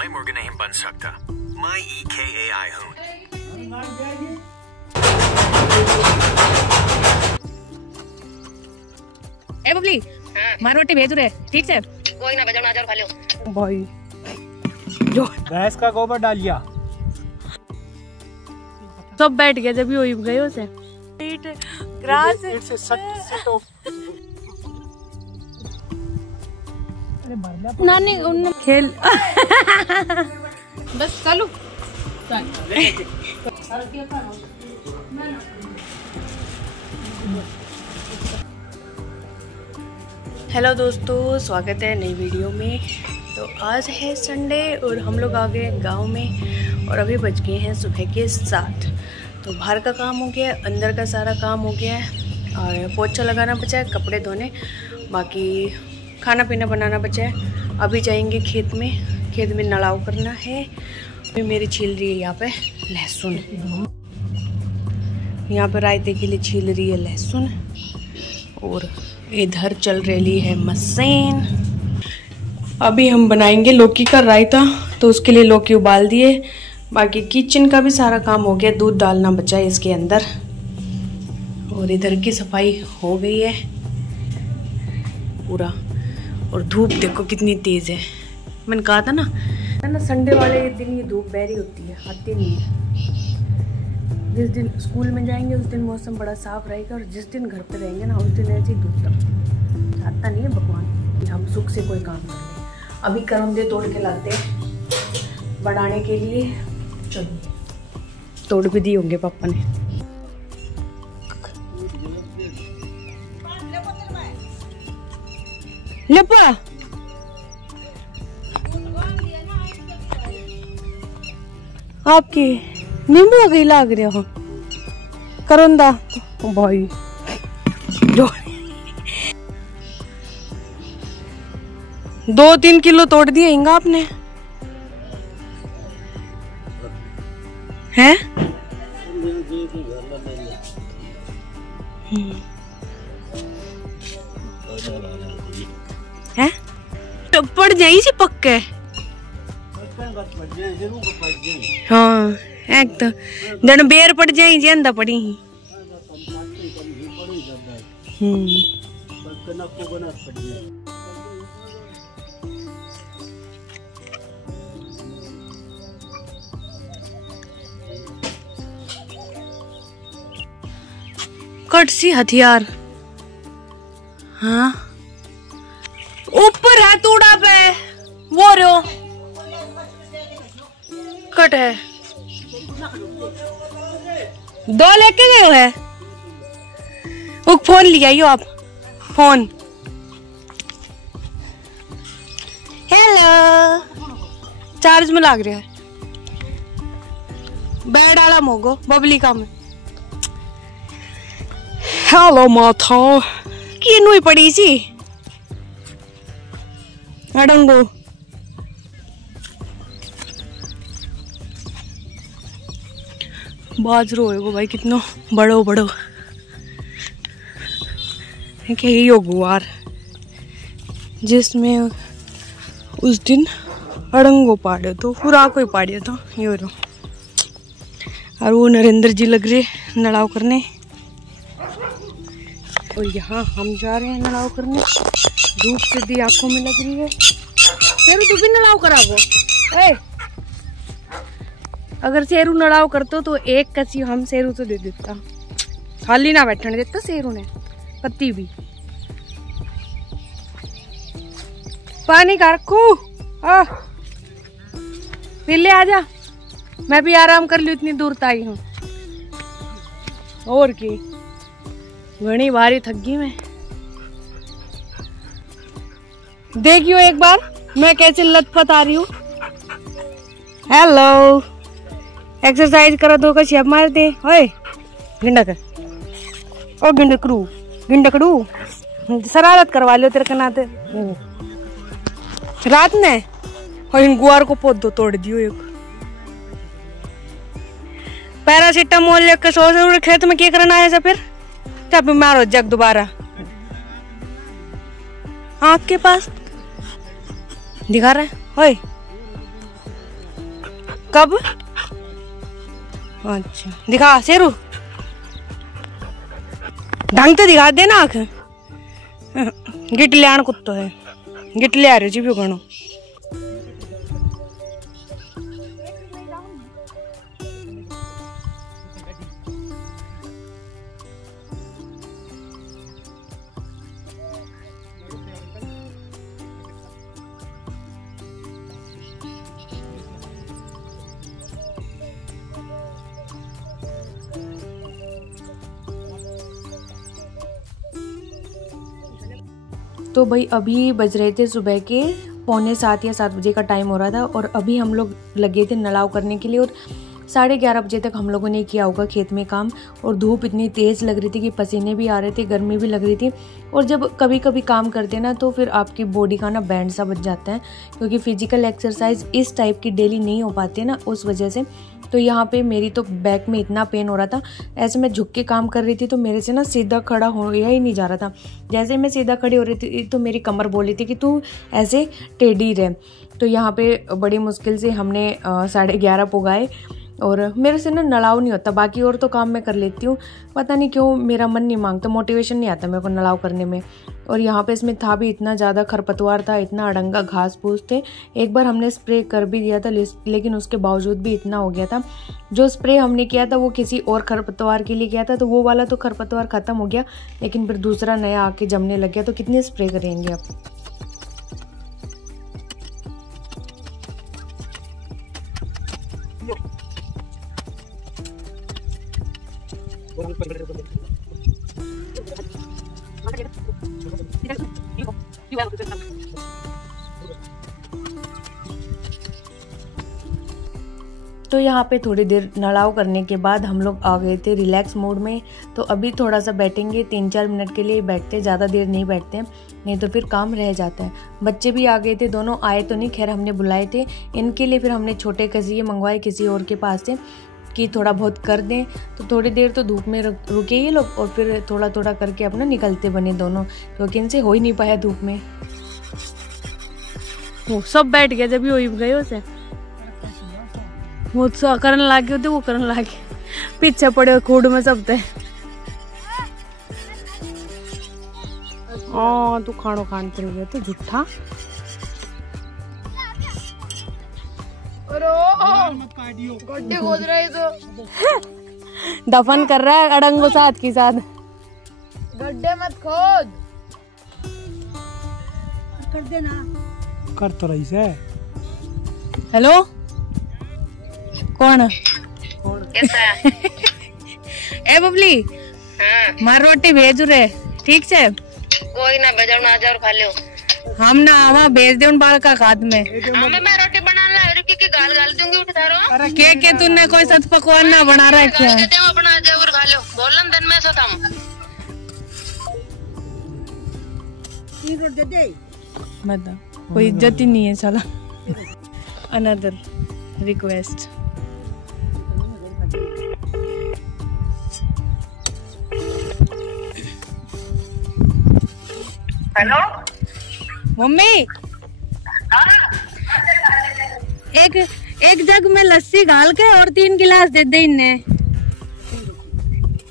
मैं मुर्गा नहीं बन सकता, मैं EKAI हूँ। ए बबली, मार रोटी भेज रहे, ठीक से? कोई ना बजाना, खा लो भाई। जो भैंस का गोबर डालिया सब बैठ गया जब ही गए उसे ग्रास नानी उन खेल बस चलो। हेलो दोस्तों, स्वागत है नई वीडियो में। तो आज है संडे और हम लोग आ गए गांव में और अभी बज गए हैं सुबह के 7। तो बाहर का काम हो गया, अंदर का सारा काम हो गया है और पोछा लगाना बचा है, कपड़े धोने, बाकी खाना पीना बनाना बचा है। अभी जाएंगे खेत में नड़ाव करना है। अभी मेरी छील रही है यहाँ पे लहसुन, यहाँ पे रायते के लिए छील रही है लहसुन और इधर चल रही है मशीन। अभी हम बनाएंगे लौकी का रायता, तो उसके लिए लौकी उबाल दिए। बाकी किचन का भी सारा काम हो गया, दूध डालना बचा है इसके अंदर और इधर की सफाई हो गई है पूरा। और धूप देखो कितनी तेज़ है। मैंने कहा था ना संडे वाले दिन ये धूप बहरी होती है, आती नहीं है। जिस दिन स्कूल में जाएंगे उस दिन मौसम बड़ा साफ रहेगा और जिस दिन घर पे रहेंगे ना उस दिन ऐसी धूप तक चाहता नहीं है भगवान कि हम सुख से कोई काम कर लें। अभी करौंदे तोड़ के लाते हैं बनाने के लिए। चलो, तोड़ भी दिए होंगे पापा ने। लपा आपकी नींबू गई लाग रहे हो करौंदा भाई। 2-3 किलो तोड़ दिए हिंगा आपने हैं? हैं? तो पड़ जाई सी पक्के। हाँ एक तो जन बेर पड़ जाई जी अंदा पड़ी ही। कटसी हथियार, हाँ ऊपर है तूड़ा पे वो रो कट है। 2 लेके गए हो है वो फोन लिया आइयो आप फोन। हेलो, चार्ज में लाग रहा है बैड आला मोगो बबली का में। हेलो माथा की नुई पड़ी सी अडंगो। बाजरो है भाई, कितना बड़ो बड़ो क्या यही हो गुआर जिसमें उस दिन अड़ंगो पाड़े तो पूरा कोई पाड़े तो ये रो। और वो नरेंद्र जी लग रहे नड़ाव करने और यहाँ हम जा रहे हैं नड़ाव करने। धूप सीधी आंखों में लग रही है। शेरू तू भी नड़ाव करा वो। अगर शेरू नड़ाव करतो तो एक कसी हम शेरू तो दे देता, खाली ना बैठने देता शेरू ने पत्ती भी। पानी का रखू पीले आजा, मैं भी आराम कर लूँ, इतनी दूर आई हूँ। और की घनी भारी थक गई मैं। देखियो एक बार मैं कैसे लथपथ आ रही हूँ। हेलो, एक्सरसाइज करो तो का शेप मार दे। ओए गिंडा कर ओ गिंडकड़ू शरारत करवा लो तेरे कनाते रात ने। और इन गुआर को पौधो तोड़ दियो एक। पैरासीटामोल लेकर सो खेत में क्या करना है फिर? तब मारो जग दोबारा आँख के पास दिखा रहा है। कब? अच्छा दिखा शेरू, ढंग तो दिखा देना आँख। गिट ले आन कुत्तो है, गिट ले आ रहे जी भी गणो। तो भाई अभी बज रहे थे सुबह के 6:45 या 7 बजे का टाइम हो रहा था और अभी हम लोग लगे थे नलाव करने के लिए और 11:30 बजे तक हम लोगों ने किया होगा खेत में काम। और धूप इतनी तेज़ लग रही थी कि पसीने भी आ रहे थे, गर्मी भी लग रही थी। और जब कभी कभी काम करते हैं ना तो फिर आपकी बॉडी का ना बैंड सा बच जाता है, क्योंकि फिजिकल एक्सरसाइज इस टाइप की डेली नहीं हो पाती है ना, उस वजह से। तो यहाँ पे मेरी तो बैक में इतना पेन हो रहा था, ऐसे मैं झुक के काम कर रही थी तो मेरे से ना सीधा खड़ा हो ही नहीं जा रहा था। जैसे मैं सीधा खड़ी हो रही थी तो मेरी कमर बोल रही थी कि तू ऐसे टेढ़ी रहे। तो यहाँ पे बड़ी मुश्किल से हमने 11:30 पुगाए और मेरे से ना नलाव नहीं होता, बाकी और तो काम मैं कर लेती हूँ, पता नहीं क्यों मेरा मन नहीं मांगता, मोटिवेशन नहीं आता मेरे को नलाव करने में। और यहाँ पे इसमें था भी इतना ज़्यादा खरपतवार था, इतना अड़ंगा घास फूस थे। एक बार हमने स्प्रे कर भी दिया था लेकिन उसके बावजूद भी इतना हो गया था। जो स्प्रे हमने किया था वो किसी और खरपतवार के लिए किया था, तो वो वाला तो खरपतवार ख़त्म हो गया, लेकिन फिर दूसरा नया आके जमने लग गया। तो कितने स्प्रे करेंगे आप। तो यहाँ पे थोड़ी देर नलाव करने के बाद हम लोग आ गए थे रिलैक्स मोड में। तो अभी थोड़ा सा बैठेंगे, 3-4 मिनट के लिए बैठते, ज़्यादा देर नहीं बैठते हैं, नहीं तो फिर काम रह जाता है। बच्चे भी आ गए थे, दोनों आए तो नहीं, खैर हमने बुलाए थे इनके लिए। फिर हमने छोटे कसिए मंगवाए किसी और के पास से कि थोड़ा बहुत कर दें। तो थोड़ी देर तो धूप में रुके ये लोग और फिर थोड़ा थोड़ा करके अपना निकलते बने दोनों, क्योंकि इनसे हो ही नहीं पाया धूप में। वो सब बैठ गया जब भी हो गए उसे, वो करने लागे होते, वो करने लागे पीछे पड़े खूड में सब थे। तू खानो खान चल गया तो झूठा गड्ढे खोद रहे तो दफन कर रहा है अड़ंगो साथ के साथ। गड्ढे मत खोद, कर देना, कर तो रही से। हेलो कौन? ए बबली, हाँ मार रोटी भेज रे, ठीक से? कोई ना भेजो ना, और खा लो। हम ना आवा भेज दे उन बाल का खाद में। हमें मैं रोटी बना ला, रुकी के गाल गाल दूंगी उठा रो। के तूने कोई सच पकवान ना बना रखा है? बना जाओ और खा लो, बोलन दिन में सो तुम। 3 रोटी दे दे, मतलब कोई इज्जत ही नहीं है साला। Another request. हेलो मम्मी, एक जग में लस्सी घाल के और 3 गिलास दे दे इन्हें।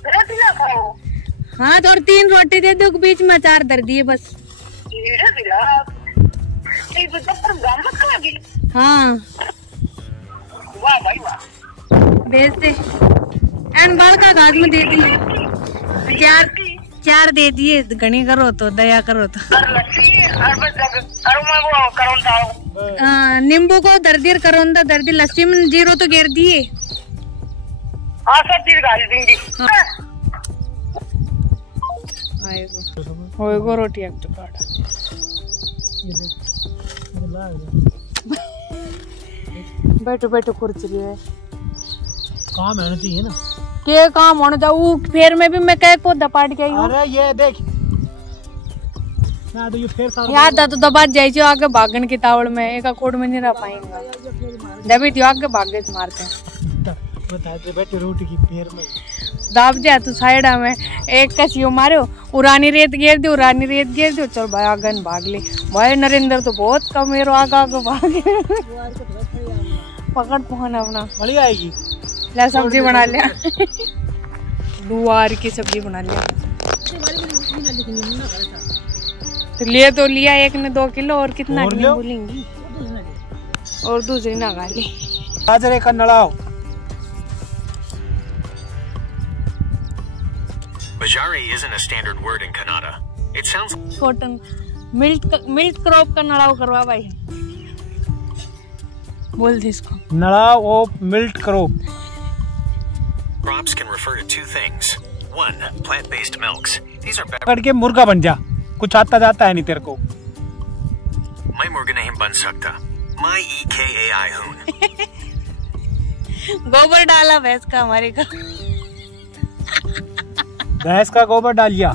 रोटी ना खाओ। हाँ तो और 3 रोटी दे दो, बीच में अचार धर दिए बस। हाँ वाह भाई वाह, भेज दे। एंड बाल का घाट में दे दिए, 4 दे दिए। घनी करो तो, दया करो तो। नींबू को दर्दी करोंदा दर्दी, लस्सी में 0 तो गिर दिए। हाँ सब चीज डाल दूंगी। होएगो रोटी एक तो काटा। बैठो बैठो कुर्सी है, काम है ना, चाहिए ना के काम होने जाऊ। फिर में भी मैं कह को दपाट गई हूँ। अरे ये देख ना, तो ये फिर सारा याद आ तो दबा जाइए आगे भागन की तावड़ में, एक अखोड़ में नहीं रह पाएंगा। जब भी आगे भागे मारते हैं, बता दे बैठे रोटी की पैर में दाब जा तू साइड में। एक कसियो मारो, उरानी रेत घेर दो, उरानी रेत घेर दो, चल भाई आगन भाग ले। भाई नरेंद्र तो बहुत कम मेरो आगा आगे भागे। पकड़ फोन अपना मली आएगी। ले सब्जी बना लिया गुआर की सब्जी बना लिया। तो लिए तो लिया एक ने 2 किलो और कितना बोलेंगी और दूसरी ना खा ली। गाजर का नड़ाओ। Bajari isn't a standard word in Kannada. It sounds cotton milk crop का नड़ाव करवा भाई, बोल दे इसको। नड़ाव of milk crop. crops can refer to two things. One, plant-based milks. These are better. पकड़ के मुर्गा बन जा, कुछ आता जाता है नहीं तेरे को। मैं मुर्गा नहीं बन सकता। मैं EKAI हूँ। गोबर डाला भैंस का हमारे का। भैंस का गोबर डालिया।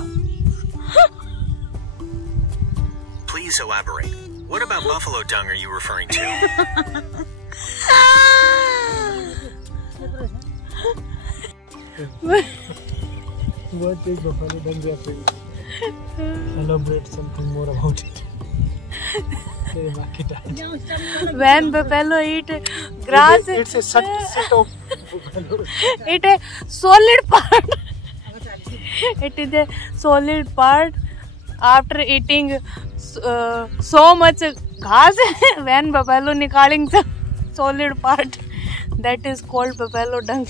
Please elaborate. What about buffalo dung are you referring to? What is buffalo dung referring to? Elaborate something more about it. When buffalo eat grass, it's a set of buffalo. it a solid part. It is a solid part after eating so much घास. When buffalo निकालेंगे the solid part, that is called buffalo dung.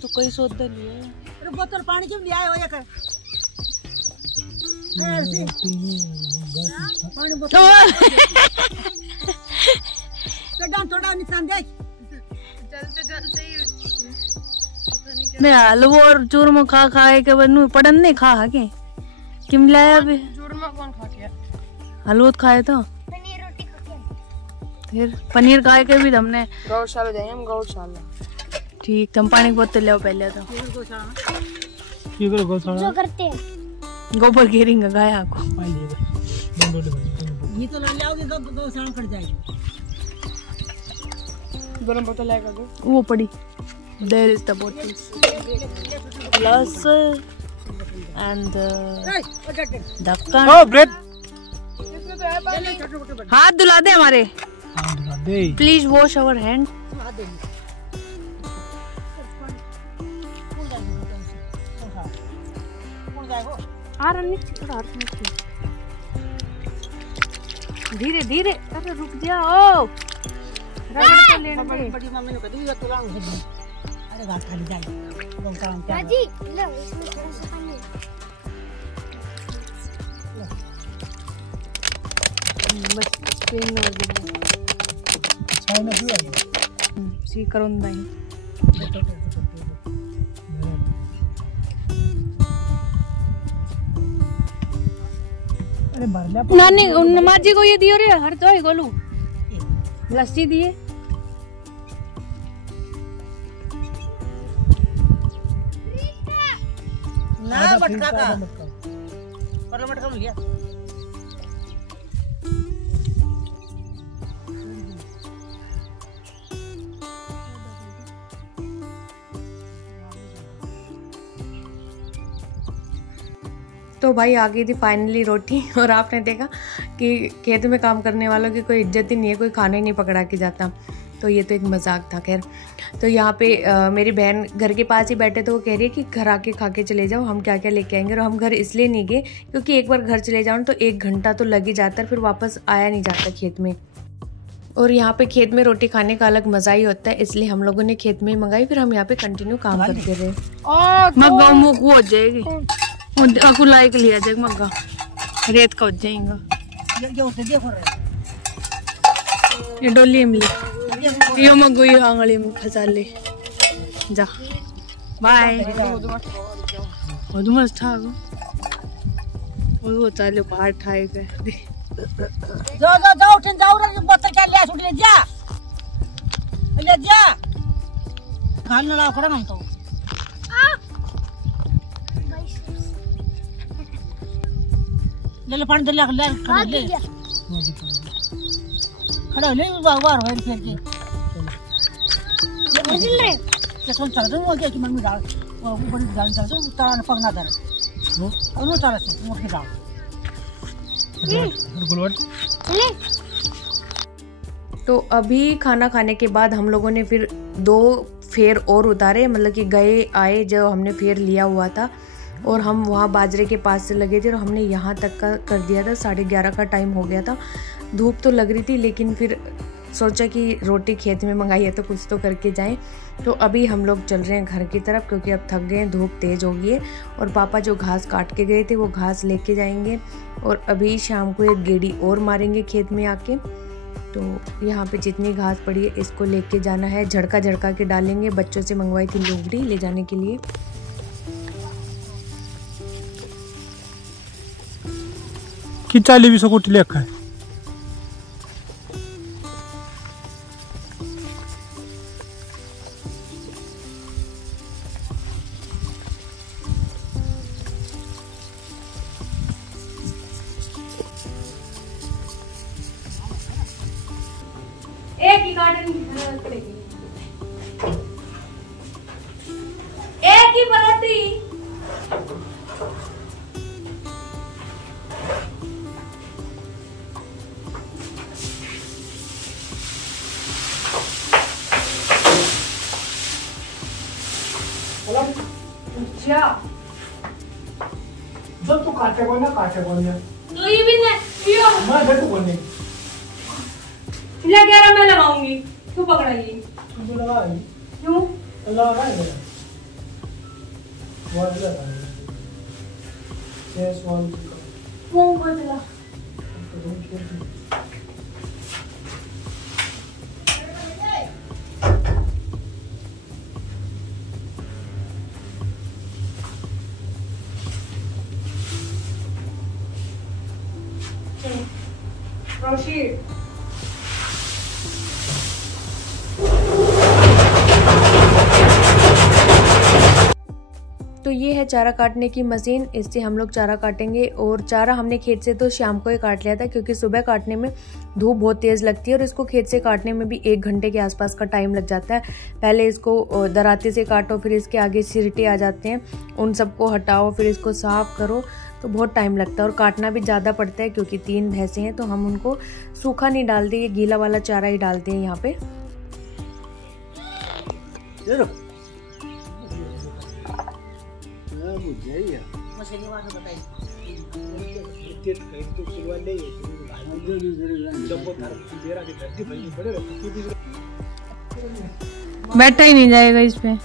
तो कोई सोच लिया। अरे बोतल पानी क्यों ले आए हो ये कर? पानी बोतल। थोड़ा निशान देख। जल्दी मैं हलवो और चूरमा खा के बनू पड़न नहीं खा के किम लाया अभी। चूरमा कौन खा गया? हलवो खाए तो पनीर रोटी खा के। फिर पनीर खाए के भी हमने गौशाला जाएंगे हम, गौशाला। ठीक, तुम पानी की बोतल ले आओ पहले तो। जो करते हैं गोबर घेरेंगे गाया को। ये तो ले आओगे तो शाम कर जाएगी। गरम बोतल लाएगा दो। वो पड़ी। There is the bottles plus and ढक्कन। Oh, bread. हाथ धुला दे हमारे। Please wash our hand. धीरे धीरे, अरे रुक जाओ। रगड़ तो लेने दे। बड़ी मम्मी ने कह दी ये तो लाऊं से। अरे घास खाली जाएगी। राजी ले इसमें थोड़ा सा पानी। बस पेन हो गया। चाय ना पियो। सी करूँ नहीं। अरे भरला। नानी नमाजी को ये दियो रे हर तो ही गोलू। लस्सी दिए। ना मटका का। पर मटका मिल गया। तो भाई आ गई थी फाइनली रोटी। और आपने देखा कि खेत में काम करने वालों की कोई इज्जत ही नहीं है, कोई खाना ही नहीं पकड़ा के जाता। तो ये तो एक मजाक था। खैर, तो यहाँ पे मेरी बहन घर के पास ही बैठे तो वो कह रही है कि घर आके खा के चले जाओ, हम क्या क्या लेके आएंगे। और हम घर इसलिए नहीं गए क्योंकि एक बार घर चले जाओ तो 1 घंटा तो लग ही जाता है, फिर वापस आया नहीं जाता खेत में। और यहाँ पे खेत में रोटी खाने का अलग मज़ा ही होता है, इसलिए हम लोगों ने खेत में ही मंगाई। फिर हम यहाँ पे कंटिन्यू काम करते रहे। मग्गा मुँह हो जाएगी, लाइक लिया जाएगा मग्गा, रेत का हो जाएगा। ये डोली इमली यो मग्गो यो आंगली में खसा ले जा। बाय। बहुत मस्त था वो चाले पहाड़ ठाए गए। जाओ उठन जाओ रे बोतल क्या ले छुट ले जा खान ना लाओ खड़ा हम तो ले पानी दे ले खड़ा ले बार बार होए फिर के ले सुन चल दो मुझे कि मम्मी डाल वो बड़ी डाल चल दो तान पगना दर वो चल से मोट के डाल गुलवट ले तो अभी खाना खाने के बाद हम लोगों ने फिर 2 फेर और उतारे, मतलब कि गए आए जो हमने फेर लिया हुआ था, और हम वहाँ बाजरे के पास से लगे थे और हमने यहाँ तक का कर दिया था। 11:30 का टाइम हो गया था। धूप तो लग रही थी, लेकिन फिर सोचा कि रोटी खेत में मंगाई है तो कुछ तो करके जाएं। तो अभी हम लोग चल रहे हैं घर की तरफ, क्योंकि अब थक गए, धूप तेज़ हो गई है। और पापा जो घास काट के गए थे वो घास लेके जाएंगे, और अभी शाम को एक गेड़ी और मारेंगे खेत में आके। तो यहाँ पे जितनी घास पड़ी है इसको लेके जाना है, झड़का झड़का के डालेंगे। बच्चों से मंगवाई थी लुगड़ी ले जाने के लिए। कि 40 कोटी लेखा है। एक ही गार्डन एक ही परोठी। जब तू काटे को ना तो ये भी नहीं मैं देखो को नहीं ले कह रहा मैं लगाऊंगी, तू पकड़ाइए। तू लगा है क्यों लगा है वो लगा है यस वन वो बदला। रोशी तो ये है चारा काटने की मशीन, इससे हम लोग चारा काटेंगे। और चारा हमने खेत से तो शाम को ही काट लिया था, क्योंकि सुबह काटने में धूप बहुत तेज़ लगती है और इसको खेत से काटने में भी 1 घंटे के आसपास का टाइम लग जाता है। पहले इसको दराते से काटो, फिर इसके आगे सिरटे आ जाते हैं, उन सबको हटाओ, फिर इसको साफ करो, तो बहुत टाइम लगता है। और काटना भी ज़्यादा पड़ता है, क्योंकि 3 भैंसें हैं, तो हम उनको सूखा नहीं डालते, ये गीला वाला चारा ही डालते हैं यहाँ पे। बैठा ही नहीं जाएगा इस पे,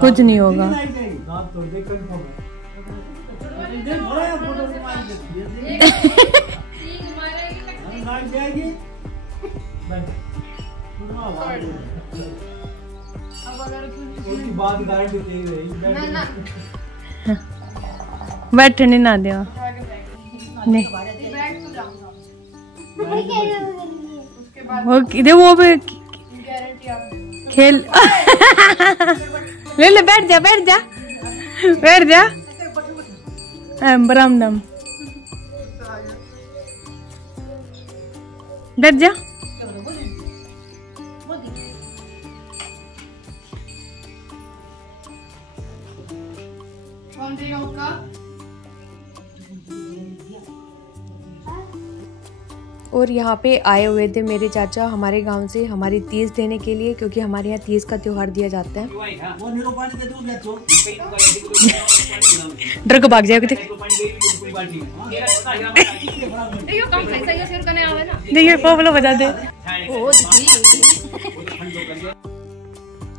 कुछ नहीं होगा। बैठने ना दे वो भी खेल ले ले, बैठ जा बैठ जा बैठ जा बरामदम बैठ जा। और यहाँ पे आए हुए थे मेरे चाचा हमारे गांव से हमारी तीज देने के लिए, क्योंकि हमारे यहाँ तीज का त्योहार दिया जाता है। डर को भाग जाएगा देखिए पोपलो बजा दे।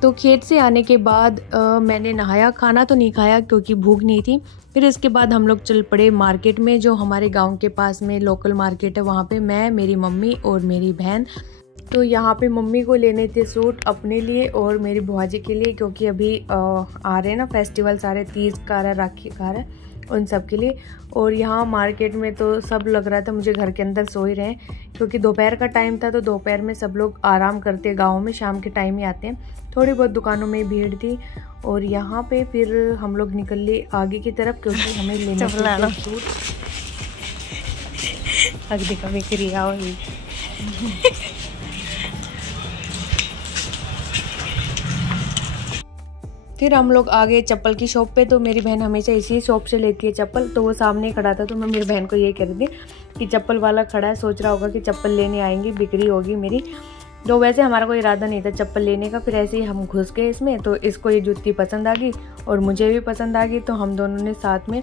तो खेत से आने के बाद मैंने नहाया, खाना तो नहीं खाया क्योंकि भूख नहीं थी। फिर इसके बाद हम लोग चल पड़े मार्केट में, जो हमारे गांव के पास में लोकल मार्केट है। वहाँ पे मैं, मेरी मम्मी और मेरी बहन। तो यहाँ पे मम्मी को लेने थे सूट अपने लिए और मेरी बुआजी के लिए, क्योंकि अभी आ रहे हैं ना फेस्टिवल सारे, तीज का रहा, राखी का रहा, उन सब के लिए। और यहाँ मार्केट में तो सब लग रहा था मुझे घर के अंदर सो ही रहे, क्योंकि दोपहर का टाइम था। तो दोपहर में सब लोग आराम करते हैं, गाँव में शाम के टाइम ही आते हैं। थोड़ी बहुत दुकानों में भीड़ थी। और यहाँ पे फिर हम लोग निकल लिए आगे की तरफ, क्योंकि हमें लेना सूट। अगदी कमी करी आओ ही। फिर हम लोग आ गए चप्पल की शॉप पे। तो मेरी बहन हमेशा इसी शॉप से लेती है चप्पल, तो वो सामने खड़ा था। तो मैं मेरी बहन को यही कह रही थी कि चप्पल वाला खड़ा है, सोच रहा होगा कि चप्पल लेने आएंगी, बिक्री होगी मेरी। तो वैसे हमारा कोई इरादा नहीं था चप्पल लेने का। फिर ऐसे ही हम घुस गए इसमें, तो इसको ये जूती पसंद आ गई और मुझे भी पसंद आ गई। तो हम दोनों ने साथ में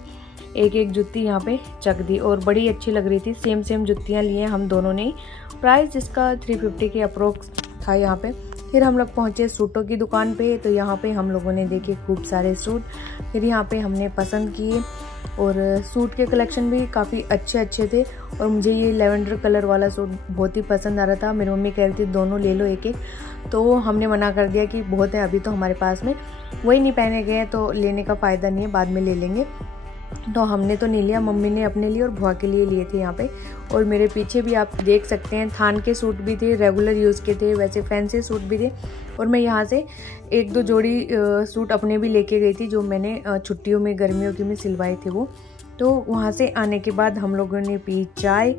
एक एक जूती यहाँ पे चख दी और बड़ी अच्छी लग रही थी। सेम सेम जुतियाँ लिए हम दोनों ने। प्राइस इसका 350 के अप्रोक्स था यहाँ पे। फिर हम लोग पहुँचे सूटों की दुकान पे। तो यहाँ पे हम लोगों ने देखे खूब सारे सूट। फिर यहाँ पे हमने पसंद किए और सूट के कलेक्शन भी काफ़ी अच्छे थे। और मुझे ये लेवेंडर कलर वाला सूट बहुत ही पसंद आ रहा था। मेरी मम्मी कह रही थी दोनों ले लो एक एक, तो हमने मना कर दिया कि बहुत है अभी तो हमारे पास में, वही नहीं पहने गए तो लेने का फ़ायदा नहीं है, बाद में ले लेंगे। तो हमने तो नहीं लिया, मम्मी ने अपने लिए और बुआ के लिए लिए थे यहाँ पे। और मेरे पीछे भी आप देख सकते हैं थान के सूट भी थे, रेगुलर यूज़ के थे, वैसे फैंसी सूट भी थे। और मैं यहाँ से 1-2 जोड़ी सूट अपने भी लेके गई थी जो मैंने छुट्टियों में गर्मियों की में सिलवाए थे वो। तो वहाँ से आने के बाद हम लोगों ने पी चाय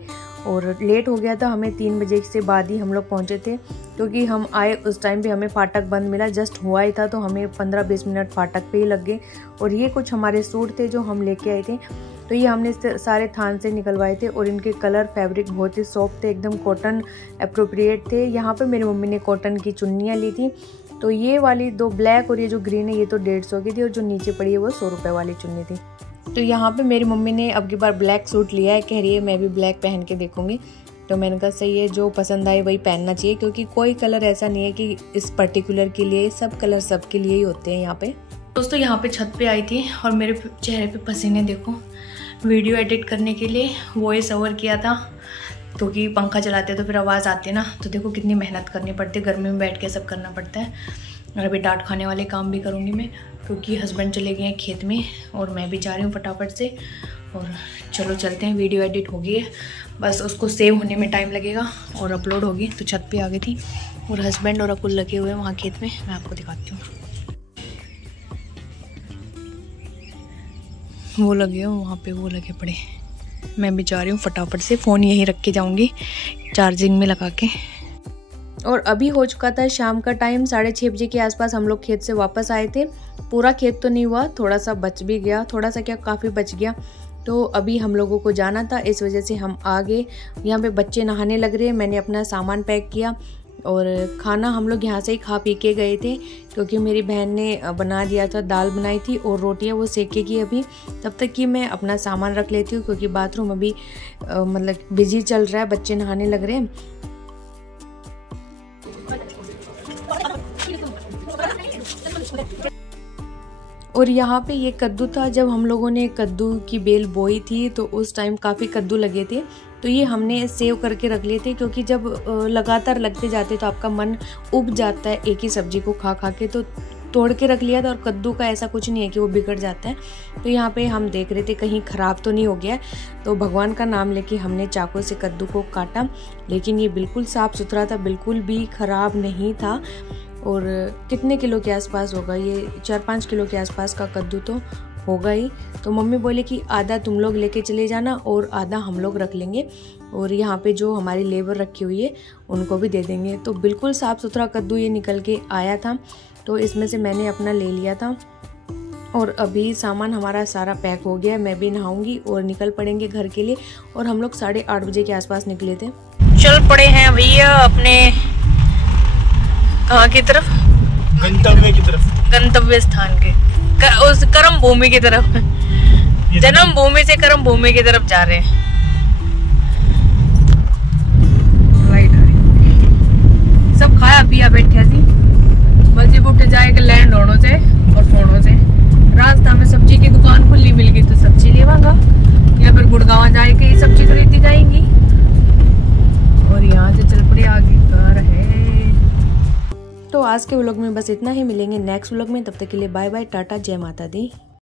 और लेट हो गया था, हमें 3 बजे से बाद ही हम लोग पहुँचे थे, क्योंकि हम आए उस टाइम पे हमें फाटक बंद मिला, जस्ट हुआ ही था। तो हमें 15-20 मिनट फाटक पे ही लग गए। और ये कुछ हमारे सूट थे जो हम लेके आए थे। तो ये हमने सारे थान से निकलवाए थे और इनके कलर फैब्रिक बहुत ही सॉफ्ट थे, एकदम कॉटन अप्रोप्रिएट थे। यहाँ पे मेरी मम्मी ने कॉटन की चुन्नियाँ ली थी। तो ये वाली 2 ब्लैक और ये जो ग्रीन है ये तो 150 की थी, और जो नीचे पड़ी है वो 100 रुपये वाली चुन्नी थी। तो यहाँ पे मेरी मम्मी ने अब की बार ब्लैक सूट लिया है, कह रही है मैं भी ब्लैक पहन के देखूंगी। तो मैंने कहा सही है, जो पसंद आए वही पहनना चाहिए, क्योंकि कोई कलर ऐसा नहीं है कि इस पर्टिकुलर के लिए, सब कलर सबके लिए ही होते हैं यहाँ पे। दोस्तों यहाँ पे छत पे आई थी और मेरे चेहरे पे पसीने देखो। वीडियो एडिट करने के लिए वॉइस ओवर किया था, क्योंकि पंखा चलाते तो फिर आवाज़ आती है ना। तो देखो कितनी मेहनत करनी पड़ती है, गर्मी में बैठ के सब करना पड़ता है। और अभी डांट खाने वाले काम भी करूँगी मैं, क्योंकि हस्बैंड चले गए हैं खेत में और मैं भी जा रही हूँ फटाफट से। और चलो चलते हैं, वीडियो एडिट हो गई है, बस उसको सेव होने में टाइम लगेगा और अपलोड होगी। तो छत पे आ गई थी और हस्बैंड और अकुल लगे हुए हैं वहाँ खेत में, मैं आपको दिखाती हूँ। वो लगे हो वहाँ पे, वो लगे पड़े। मैं भी जा रही हूँ फटाफट से, फ़ोन यहीं रख के जाऊँगी चार्जिंग में लगा के। और अभी हो चुका था शाम का टाइम, 6:30 बजे के आसपास हम लोग खेत से वापस आए थे। पूरा खेत तो नहीं हुआ, थोड़ा सा बच भी गया, थोड़ा सा क्या काफ़ी बच गया। तो अभी हम लोगों को जाना था, इस वजह से हम आ गए। यहाँ पे बच्चे नहाने लग रहे हैं, मैंने अपना सामान पैक किया और खाना हम लोग यहाँ से ही खा पी के गए थे, क्योंकि मेरी बहन ने बना दिया था, दाल बनाई थी और रोटियाँ वो सेकेगी अभी। तब तक कि मैं अपना सामान रख लेती हूँ, क्योंकि बाथरूम अभी मतलब बिजी चल रहा है, बच्चे नहाने लग रहे हैं। और यहाँ पे ये कद्दू था, जब हम लोगों ने कद्दू की बेल बोई थी तो उस टाइम काफ़ी कद्दू लगे थे। तो ये हमने सेव करके रख लिए थे, क्योंकि जब लगातार लगते जाते तो आपका मन उब जाता है एक ही सब्जी को खा खा के। तो तोड़ के रख लिया था, और कद्दू का ऐसा कुछ नहीं है कि वो बिगड़ जाता है। तो यहाँ पे हम देख रहे थे कहीं ख़राब तो नहीं हो गया। तो भगवान का नाम लेके हमने चाकू से कद्दू को काटा, लेकिन ये बिल्कुल साफ़ सुथरा था, बिल्कुल भी ख़राब नहीं था। और कितने किलो के आसपास होगा ये, 4-5 किलो के आसपास का कद्दू तो होगा ही। तो मम्मी बोले कि आधा तुम लोग लेके चले जाना और आधा हम लोग रख लेंगे, और यहाँ पे जो हमारी लेबर रखी हुई है उनको भी दे देंगे। तो बिल्कुल साफ़ सुथरा कद्दू ये निकल के आया था, तो इसमें से मैंने अपना ले लिया था। और अभी सामान हमारा सारा पैक हो गया, मैं भी नहाऊंगी और निकल पड़ेंगे घर के लिए। और हम लोग 8:30 बजे के आसपास निकले थे। चल पड़े हैं भैया अपने कहाँ की तरफ, गंतव्य की तरफ, गंतव्य स्थान के उस कर्म भूमि की तरफ, जन्म भूमि से कर्म भूमि की तरफ जा रहे हैं। सब खाया पिया बैठे सी, बजे उठ जाएगा लैंड होने से और सोने से। रास्ता में सब्जी की दुकान खुली मिल गई तो सब्जी लेवांगा, या फिर गुड़गांव जाके सब्जी खरीदी जाएंगी। और यहाँ से चल पड़े आगे घर है। तो आज के व्लॉग में बस इतना ही, मिलेंगे नेक्स्ट व्लॉग में, तब तक के लिए बाय बाय, टाटा, जय माता दी।